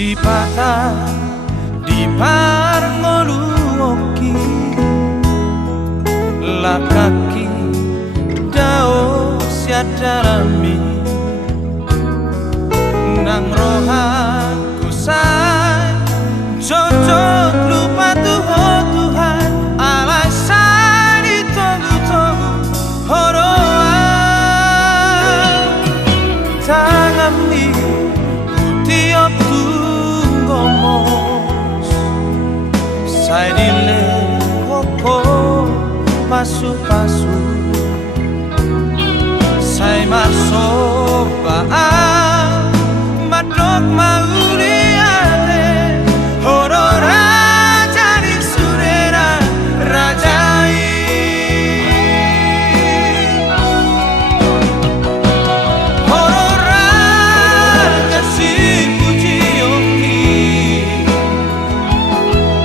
sipata di parngoluoki lakaki dao siadarami nang rohaku say cocok lupa Tuhan alasan ditunggu-tunggu horoan tangan di tiap tunggomos saya dilehoko pasu-pasu saya masuk baan madok mauliate horo raja di surera rajai horo raja si puji oki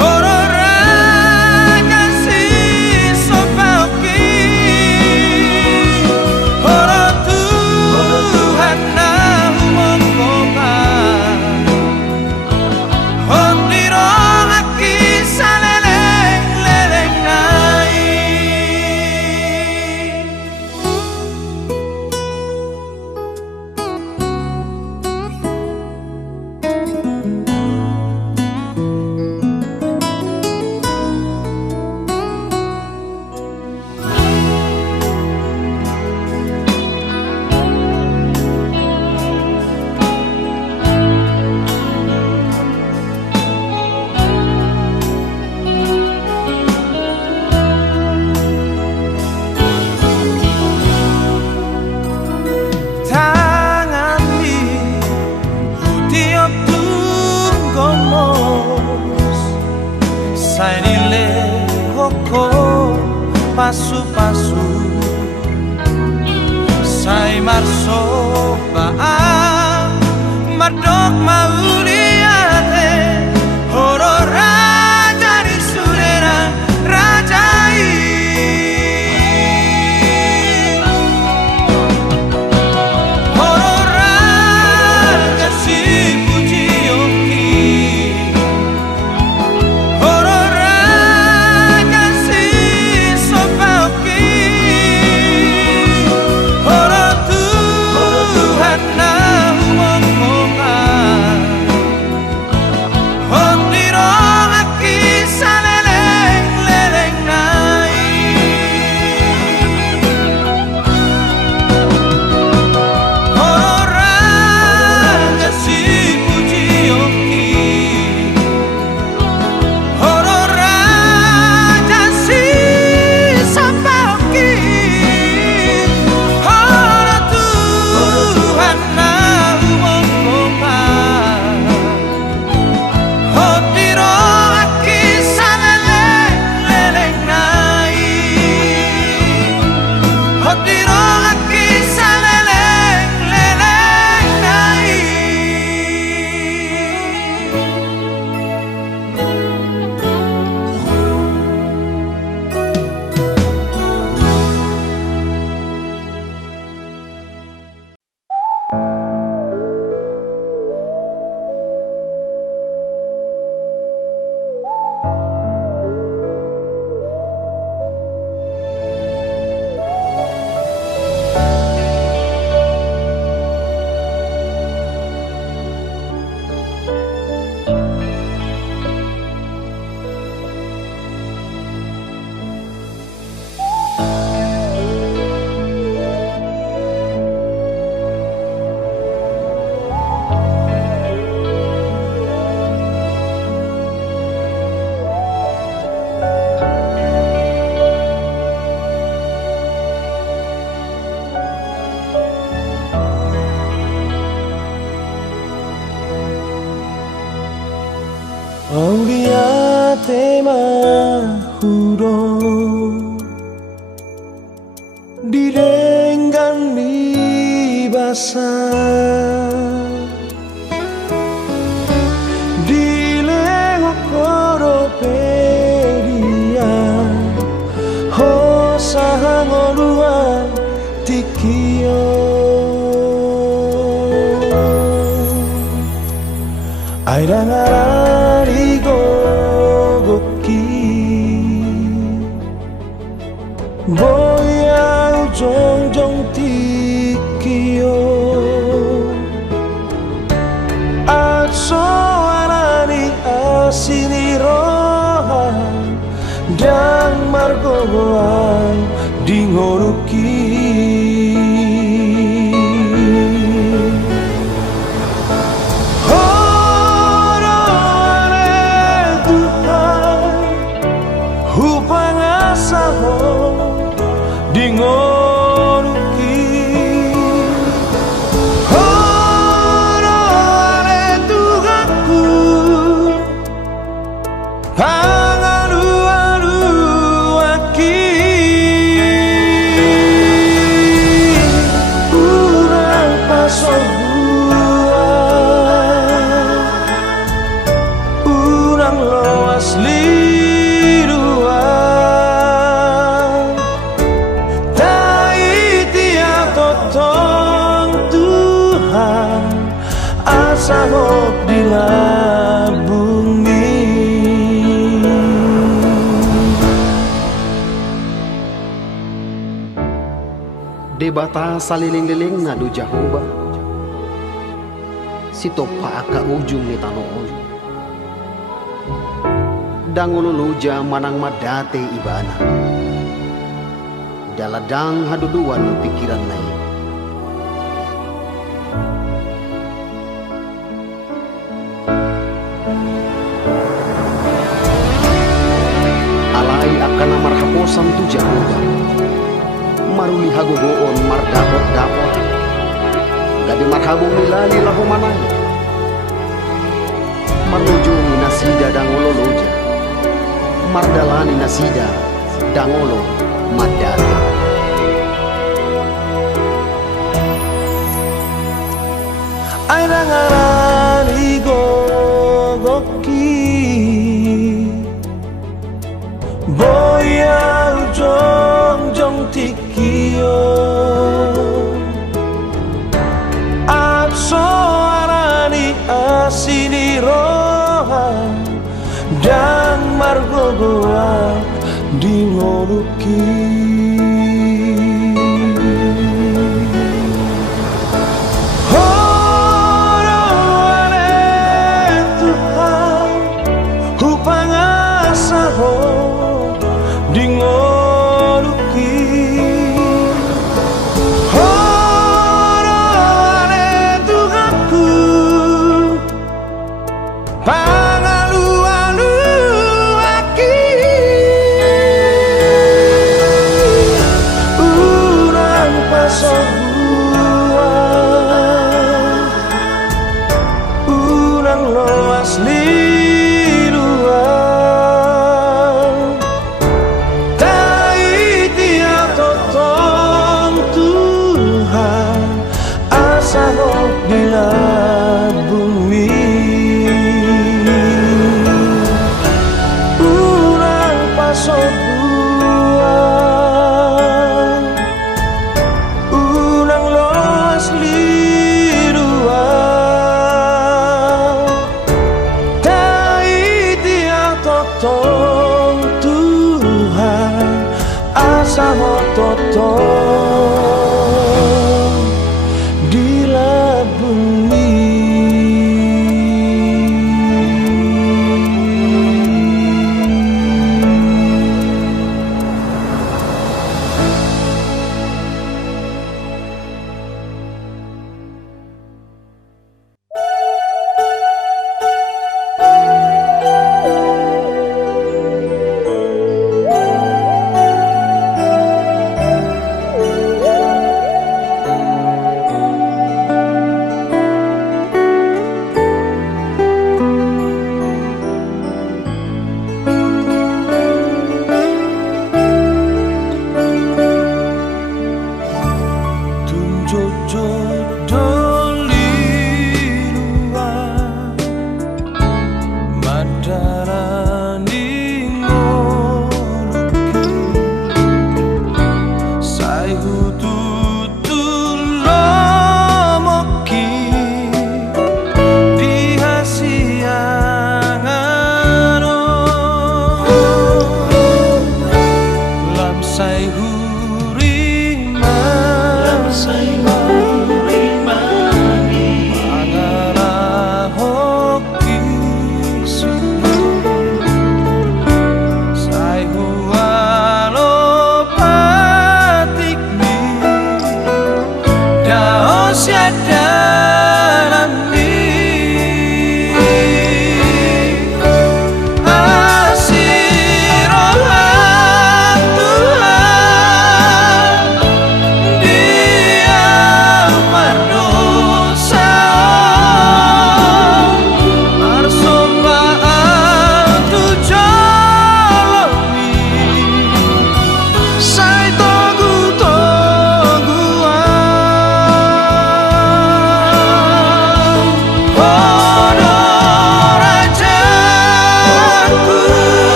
horo raja si sopa oki horo Tuhan nahu mongkoba hotiro aki saleleng-leleng nai tangan di tiap tunggomos saya dilehoko pasu-pasu saya marso baan madok mauliate horo raja di surera rajai horo raja si puji oki horo raja si sopa oki horo Tuhan nahu mongkoba hotiro aki saleleng-leleng nai horo raja si puji oki horo raja si sopa oki horo Tuhan nahu mongkoba hotiro aki saleleng-leleng nai hotiro aki saleleng-leleng nai Auliate mahuro direnggan libasa dilehokoro peria hosahangolua tikio Airangarari gogoki Boya ujong jong tikio Atso arani asini roha Dan margogoan dingoruki Sahok di bumi Debata saliling-liling ngadu jahuba Sitopa aka ujung ni tanoon Dangululuja manang madate ibana Daladang haduduan pikiran naik Karena marhaposan tu jahuba Maruli hagogoon mardapot-dapot Gabi marhabong nilali lahu manay Marlujo ni nasida dangolo loja Mardalani nasida dangolo madate Airangarani gogoki Boya ujong jong tikio Atso arani asini roha Dan margogoa dingoruki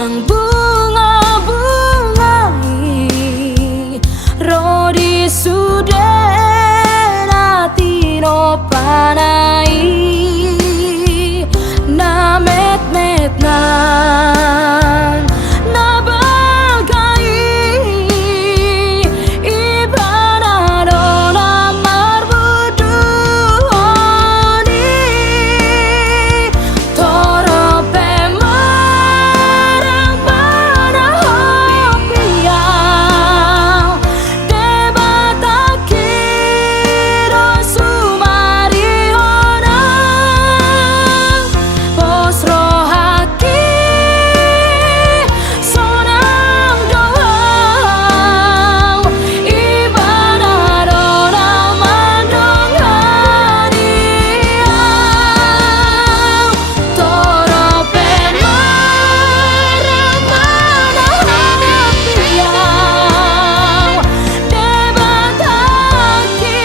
Yang bunga-bungai Rodi sudenati no panai Na met-met nan Na bagai Ibana dona marbuduhoni Toro pemarang pada hopiau Debataki sumari orang Pos rohaki sonang doang Ibadah dona mandongariau Toro pemarang pada hopiau Debataki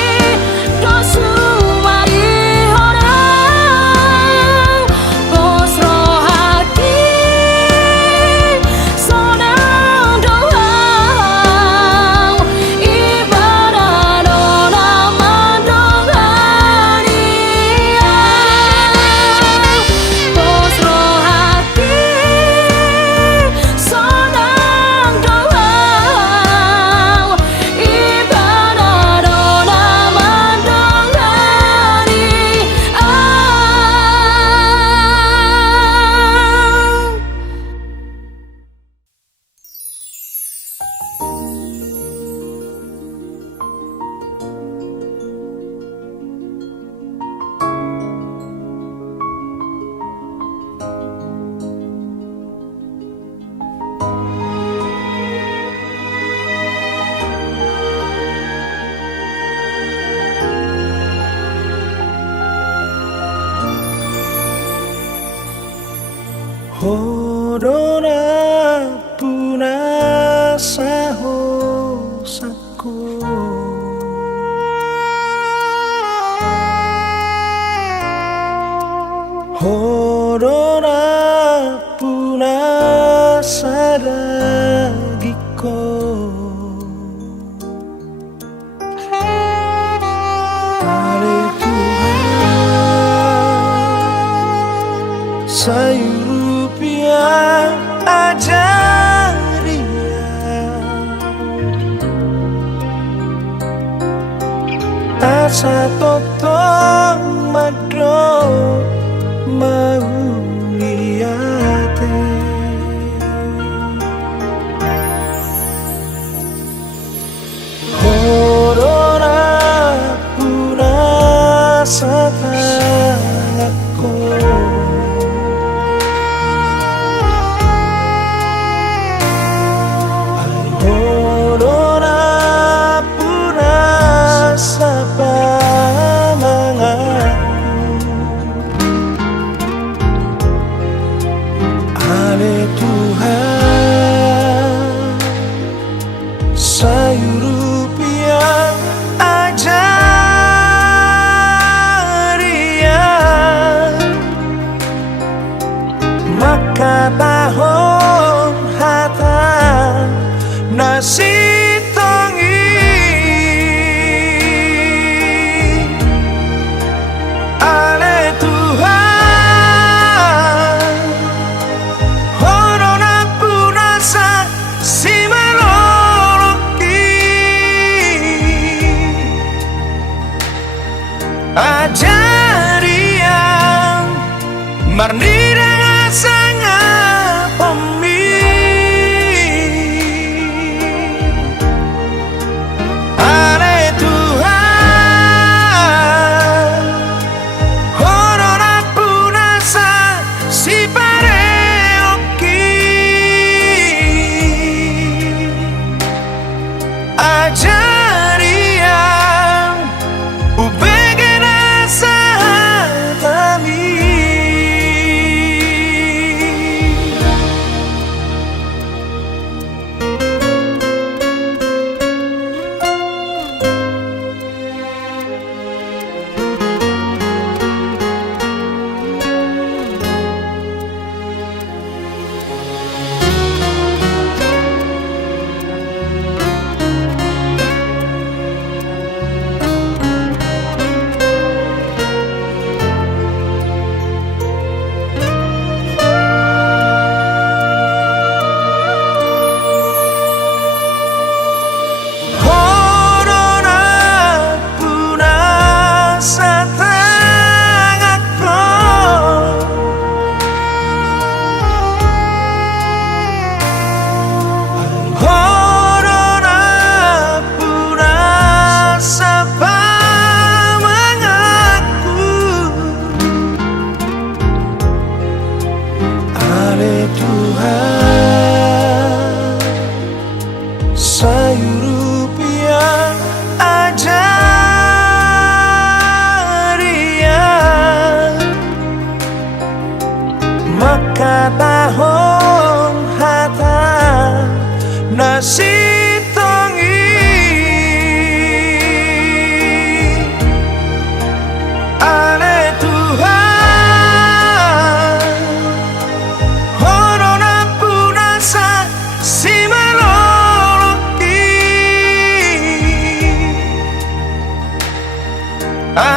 sumari orang Pos rohaki sonang doang Ibadah dona mandongariau Pos rohaki sonang doang Ibadah dona mandongariau Hodona puna sahosaku Hodona puna sadagiko Ale Tuhan sayur rupiah ajaria asa totong mado mauliate Horona puna satako Horona puna sapamangaku Ale Tuhan sayur rupiah ajaria maka tahun hata nasi tongi Ale Tuhan horona punasa si meloloki ajaria marnira sangat pemi Ale Tuhan horona punasa si pareoki ajaria ubegena sahatami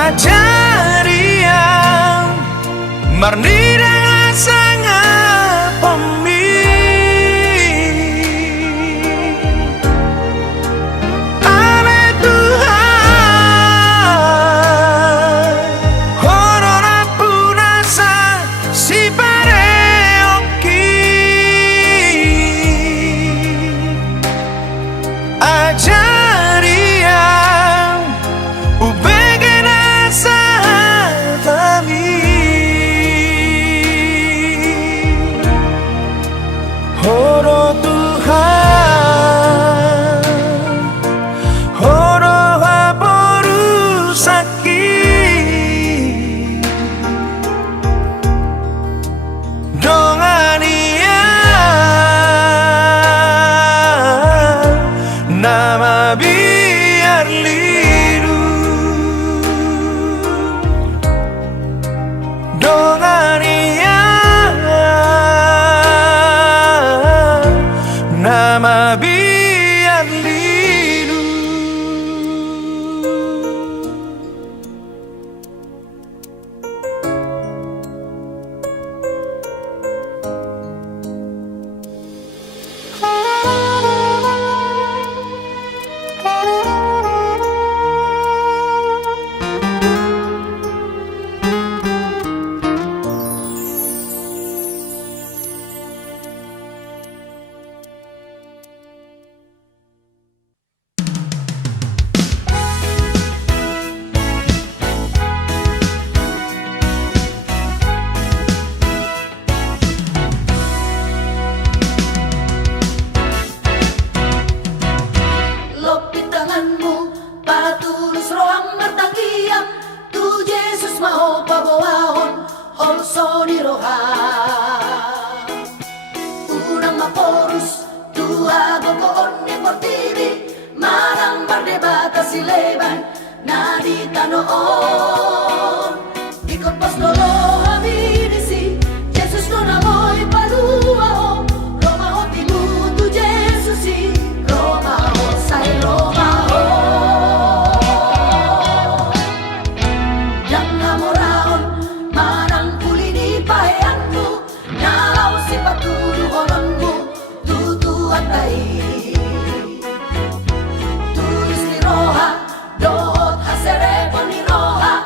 ajari yang marni dengan sangat pemi ale Tuhan horona punasa si pare oki ajari yang ubegena sahatami horo Tuhan horo haboru sakit dongania nama biar liru dongania nama biar liru. Lopit tanganmu para tulus roham bertanggiam tu Yesus mau pabawahon holsoni roha unang maporus tua gokoon ni portibi marang bardebata sileban na di tanoon ikot pas lolo habinisi Yesus no namoy paluao Roma o timutu Jesus si Roma o say Roma o yang namoraon marang kulini paheanmu nalaw si patuluhononmu tutuatay tulis ni Roha doot haserepon ni Roha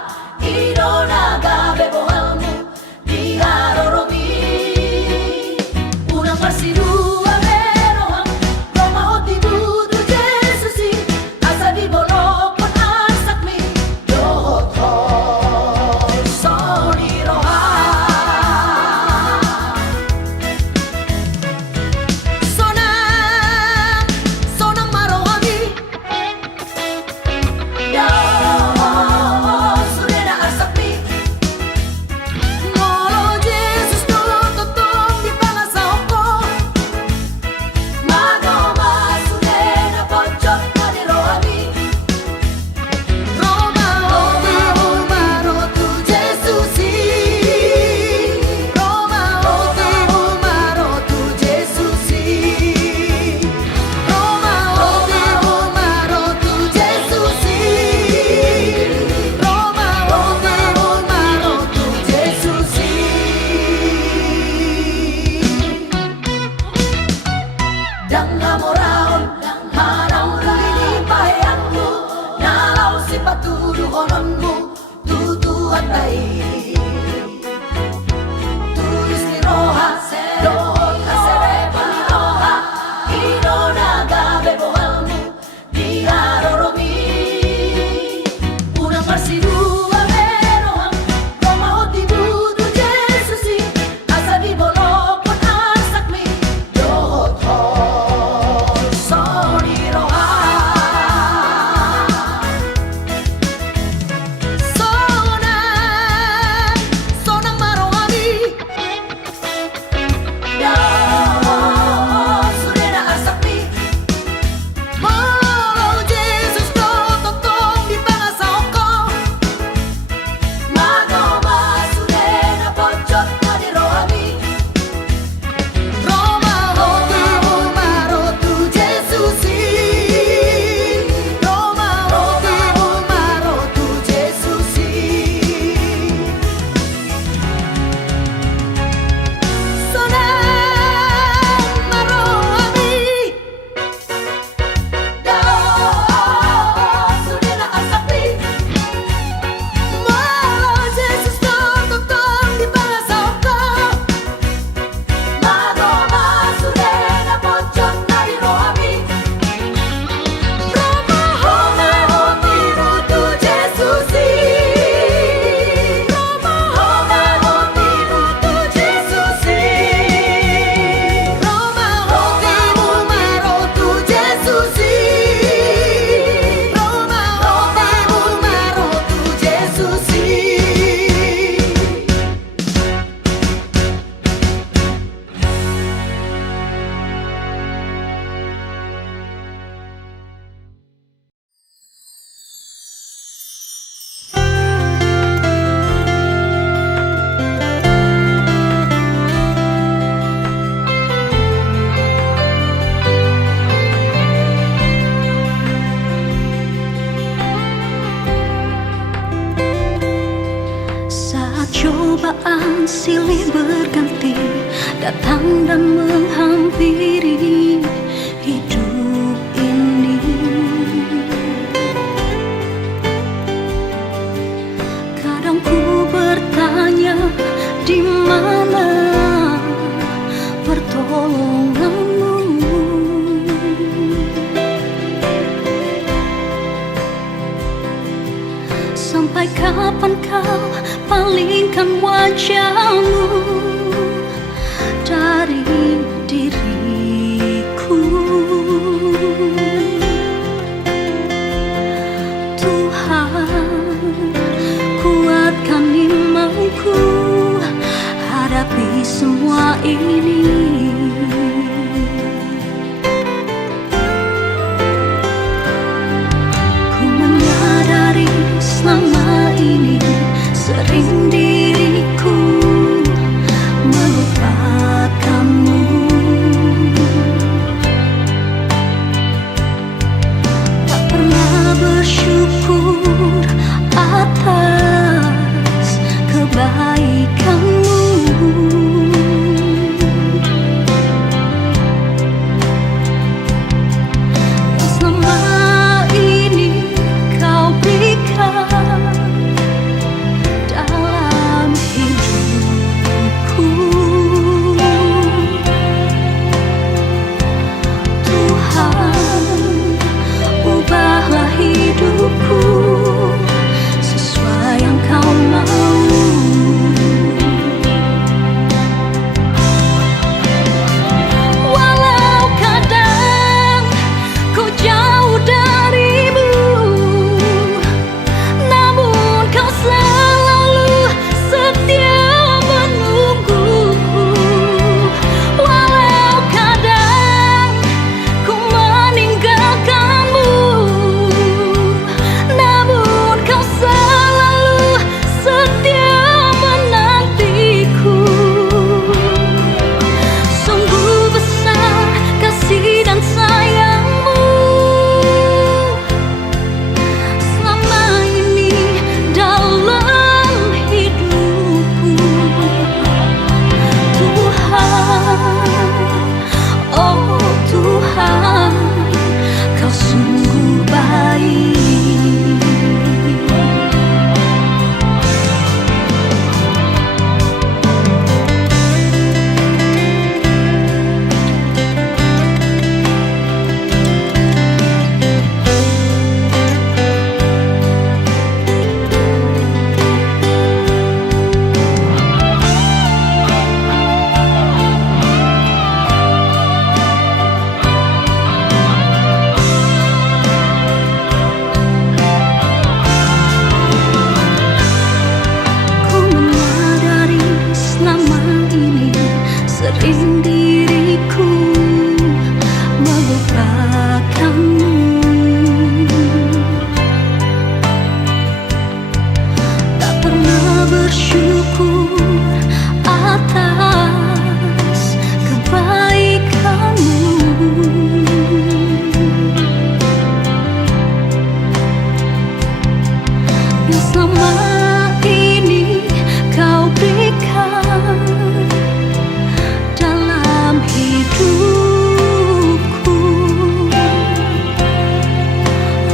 Susi. Saat cobaan silih berganti datang dan menghampiri hidup ini, kadang ku bertanya di mana pertolonganmu. Sampai kapan kau palingkan wajahmu dari diriku? Tuhan, kuatkan imanku hadapi semua ini. Ku menyadari selama ini sering diriku melupakanmu. Tak pernah bersyukur atas kebaikanmu. Yang selama ini kau berikan dalam hidupku. Tuhan, ubahlah hidupku sesuai yang kau mau. Walau kadang ku jauh darimu, namun kau selalu setia menungguku. Walau kadang ku meninggalkanmu, namun kau selalu setia menantiku. Sungguh besar kasih dan sayangmu selama ini dalam hidupku. Tuhan, oh Tuhan, kau sungguh baik. Ku menyadari selama ini sering diriku melupakanmu. Tak pernah bersyukur atas kebaikanmu. Yang selama ini kau berikan dalam hidupku.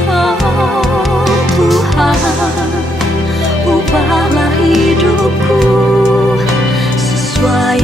Oh Tuhan, ubahlah hidupku sesuai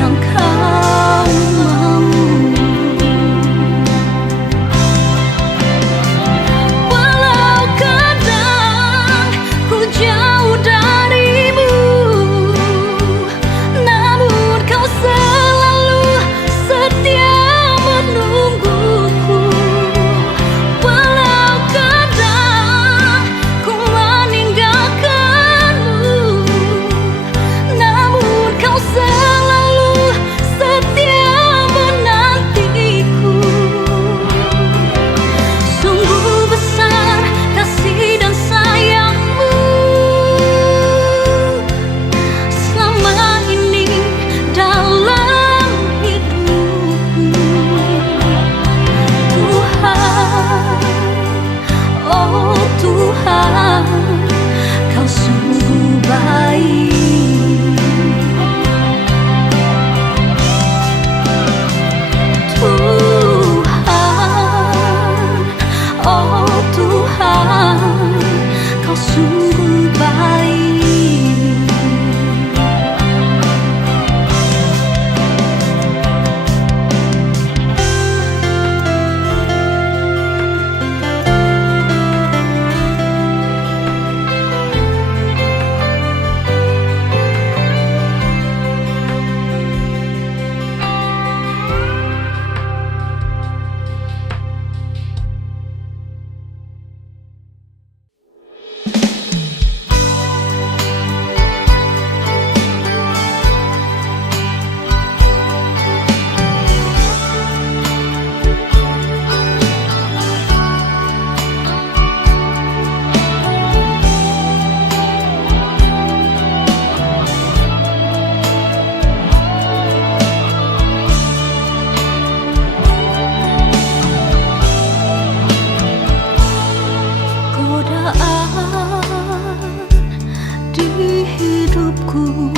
hidupku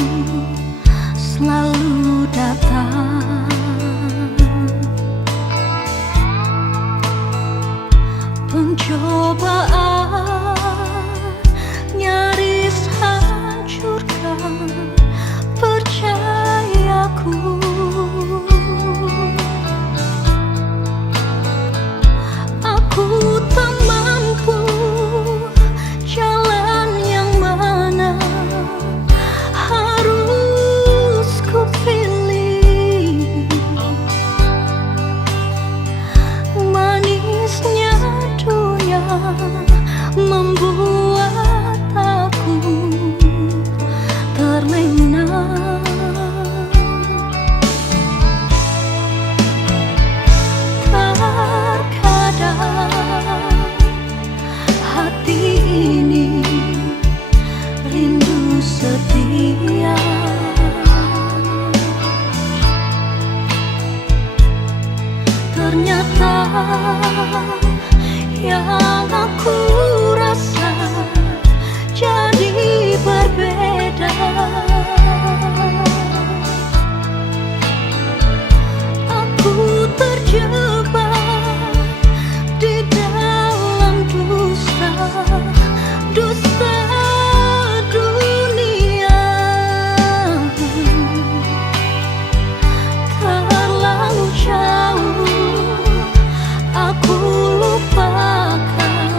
selalu datang. Pencobaan nyaris hancurkan percayaku. Aku tak mampu jalan yang mana harus ku pilih. Manisnya dunia membuat aku terlena. Terkadang hati ini rindu setia. Ternyata yang aku rasa jadi berbeda. Aku terjebak di dalam dusta dunia. Terlalu jauh aku lupakan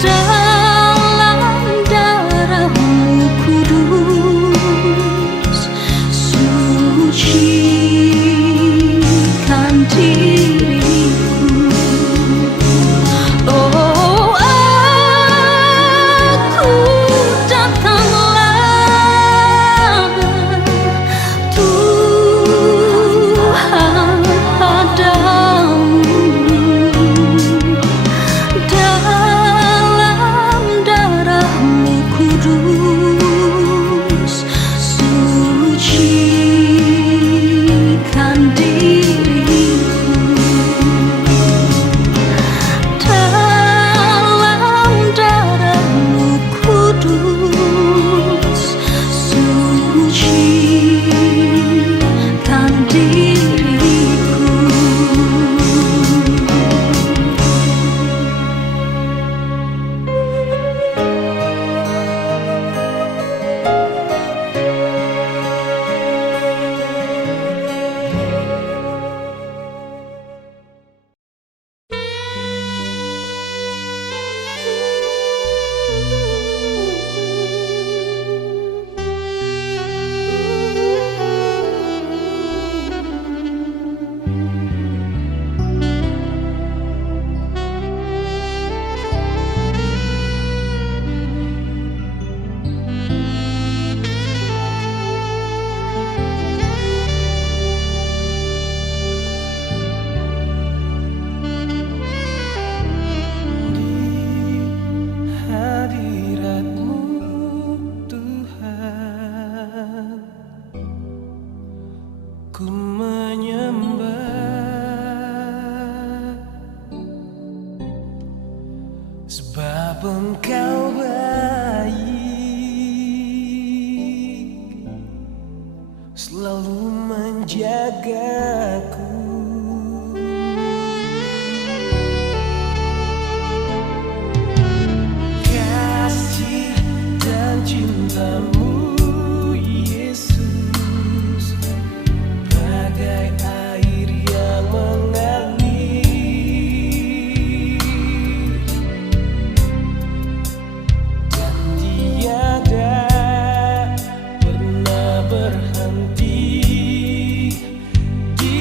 dalam darahmu kudus, sucikan diriku. Oh, aku datanglah Tuhan padamu, dalam darahmu kudus, sucikan diriku. Dalam darahmu kudus, sucikan diriku. Hadiratmu Tuhan, ku menyembah, sebab Engkau baik, selalu menjagaku. Kasih dan cintamu Yesus, bagai air yang mengalir dan tiada pernah berhenti di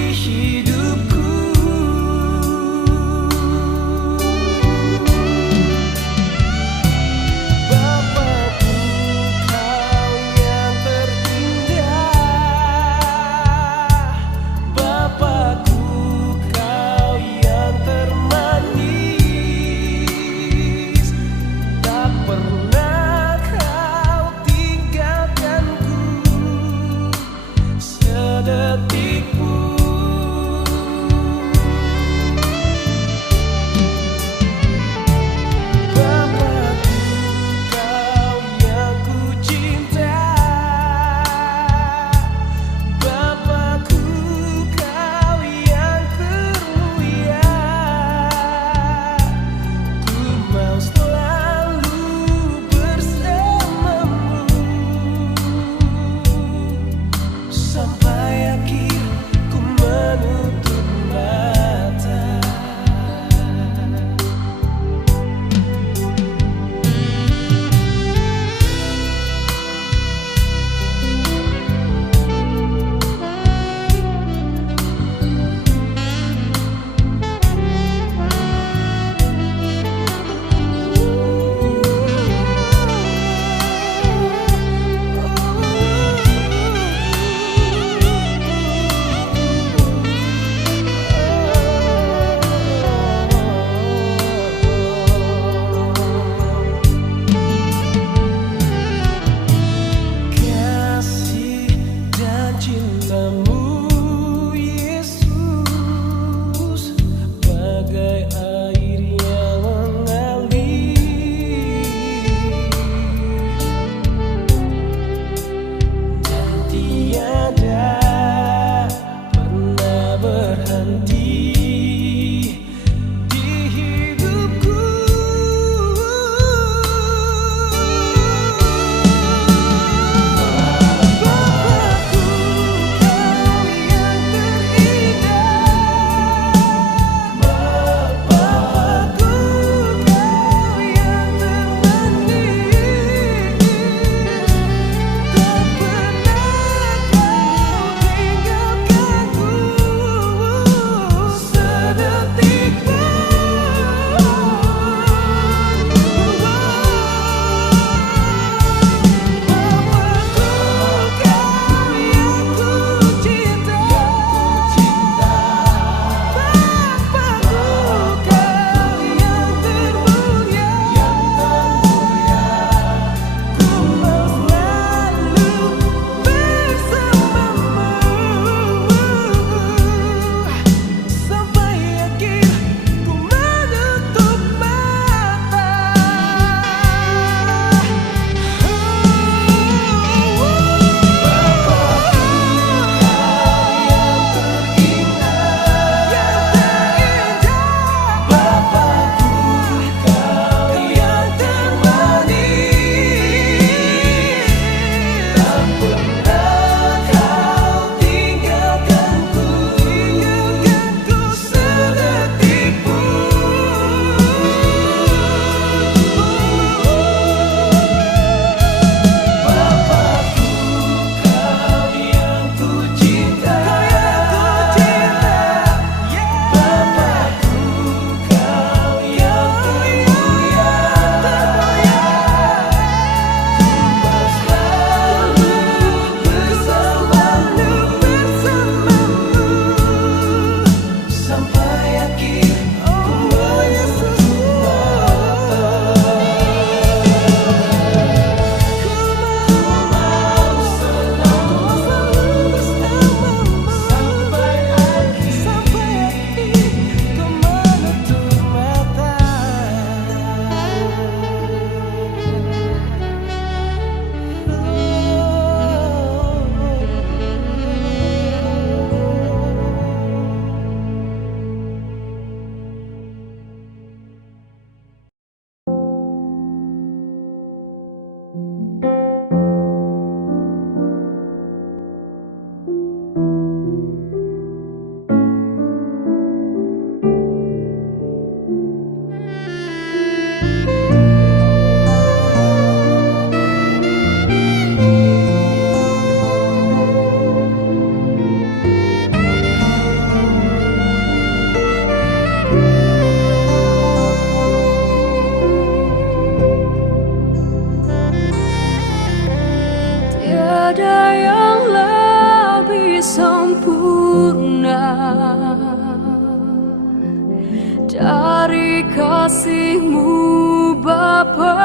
kasih-Mu Bapa,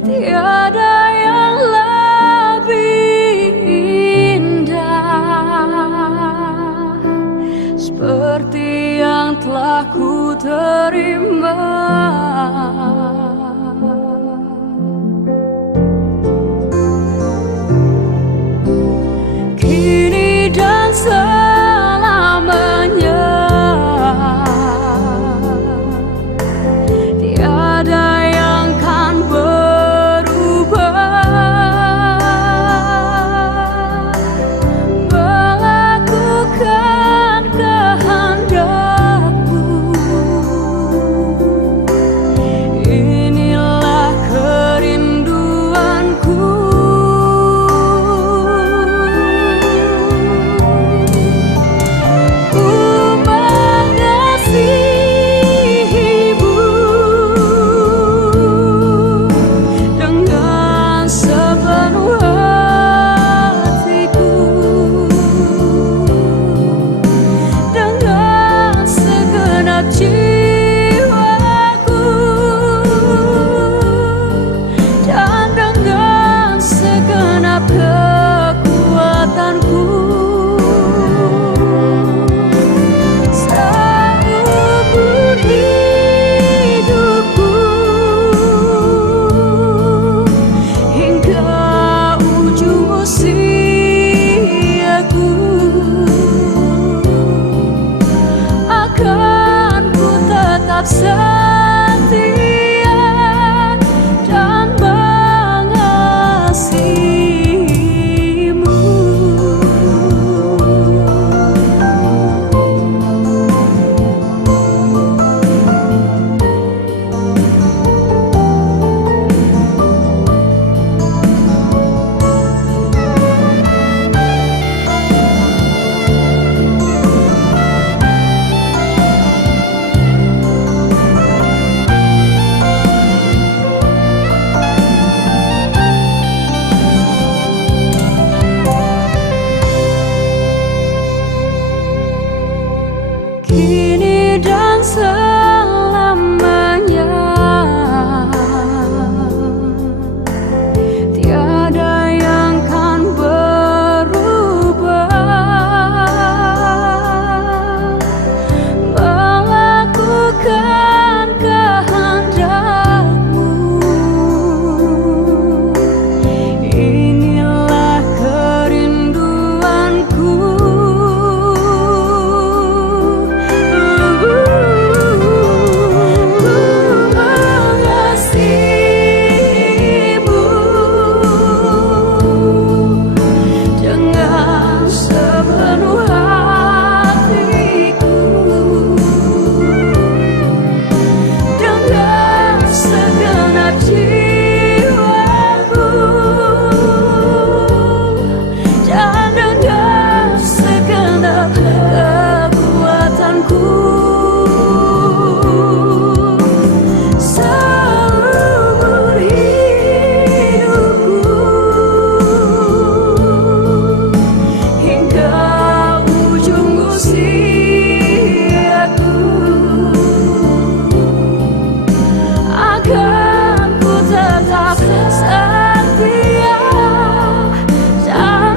tiada yang lebih indah seperti yang telah ku terima. Kini dan selamanya tiada yang kan berubah, melakukan kehendak-Mu. Inilah kerinduanku. Ku mengasihi-Mu dengan sepenuh hatiku, dengan segenap jiwaku, dan dengan segenap kekuatanku. Seumur hidupku hingga ujung usiaku, akan ku tetap setia dan mengasihi-Mu. Kini dan selamanya tiada yang kan berubah, melakukan kehendak-Mu. Inilah kerinduanku. Dengan sepenuh hatiku, dengan segenap jiwaku, dan dengan segenap kekuatanku. Seumur hidupku hingga ujung usiaku, akan ku tetap setia dan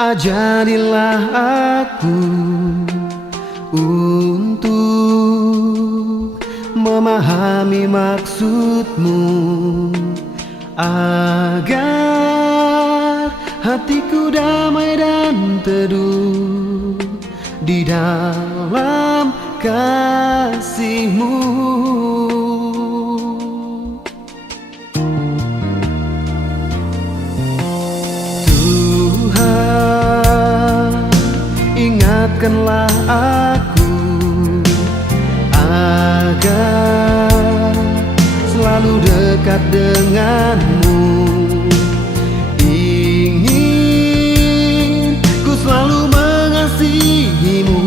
Ajarilah aku untuk memahami maksudmu, agar hatiku damai dan teduh di dalam kasih-Mu. Tuhan, ingatkanlah aku agar selalu dekat denganmu. Ingin ku selalu mengasihimu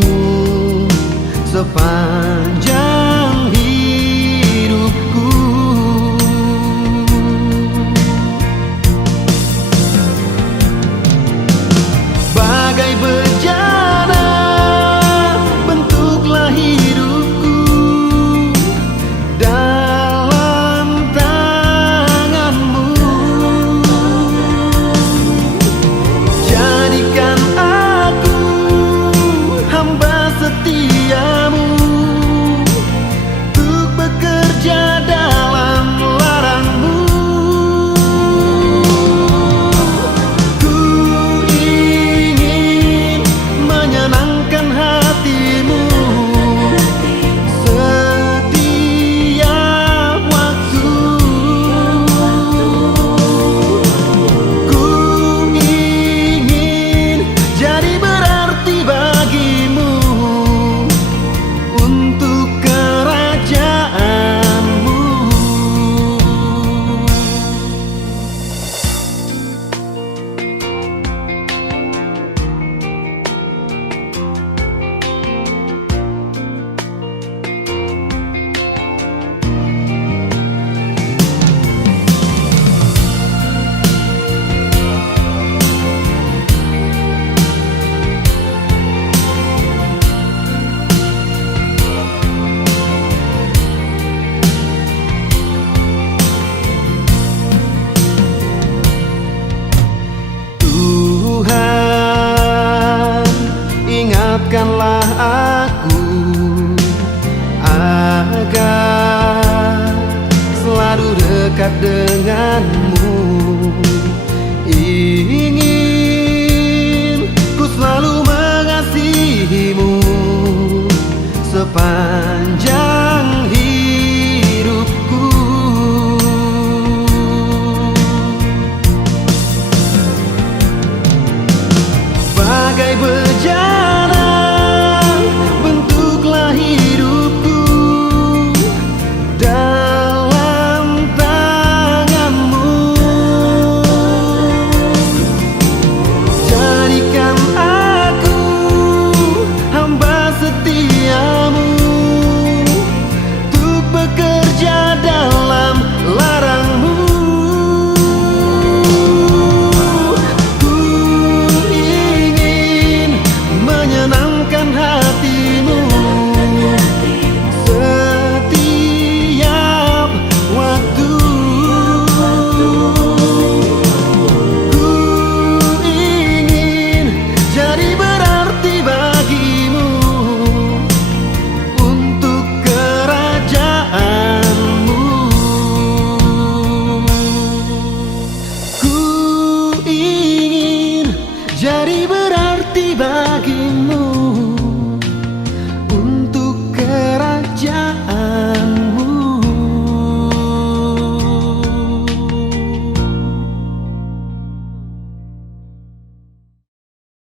sepanjang hidupku. Bagai bejana bentuklah hidupku dalam tangan-Mu. Jadikan aku hamba setia-Mu untuk bekerja dalam larang-Mu. Ku ingin menyenangkan hati-Mu setiap waktu. Ku ingin jadi berarti bagi-Mu untuk kerajaan-Mu. Tuhan, ingatkanlah aku agar selalu dekat denganmu. Ingin ku selalu mengasihimu sepanjang hidupku. Bagai bejana bentuklah hidupku dalam tangan-Mu. Jadikan aku hamba setia-Mu untuk bekerja dalam larang-Mu. Ku ingin menyenangkan hati-Mu setiap waktu. Ku ingin jadi berarti bagi-Mu untuk kerajaan-Mu. Ku ingin jadi